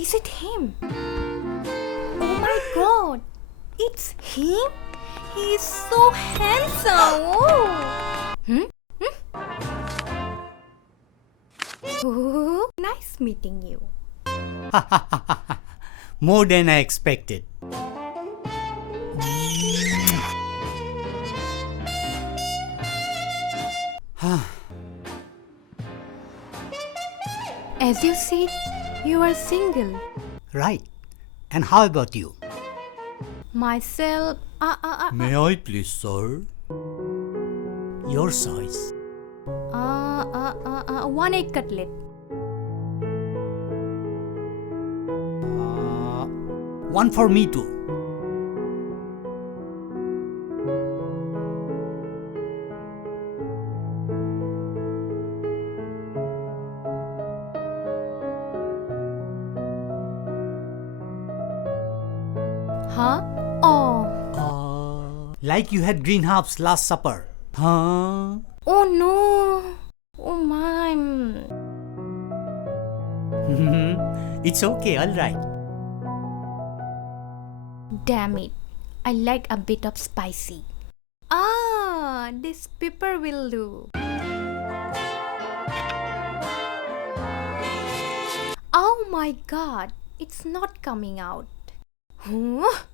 Is it him? Oh my god! It's him? He is so handsome! Oh. Oh, nice meeting you. More than I expected. As you said, you are single. Right. And how about you? Myself, May I please, sir? Your size. one egg cutlet. One for me too. Huh? Oh. Like you had green herbs last supper. Huh? Oh no. Oh my. It's okay, alright. Damn it. I like a bit of spicy. This pepper will do. Oh my god. It's not coming out. Huh?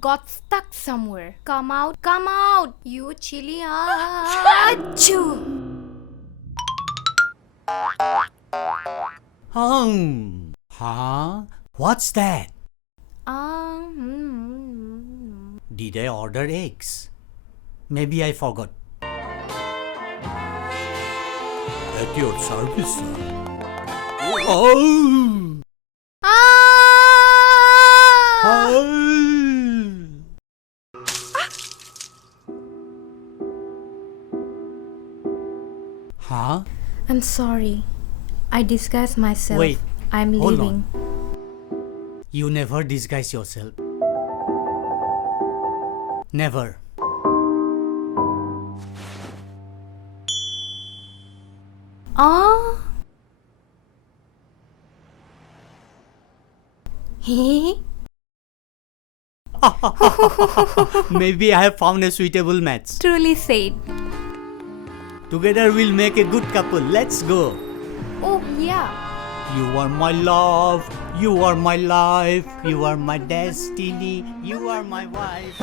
Got stuck somewhere. Come out, you chili. Achoo! Huh? What's that? Um, Did I order eggs? Maybe I forgot. At your service, sir. Oh! Huh? I'm sorry. I disguised myself. Wait, I'm hold leaving. You never disguise yourself. Never. He? Maybe I have found a suitable match. Truly said. Together we'll make a good couple. Let's go. Oh yeah. You are my love. You are my life. You are my destiny. You are my wife.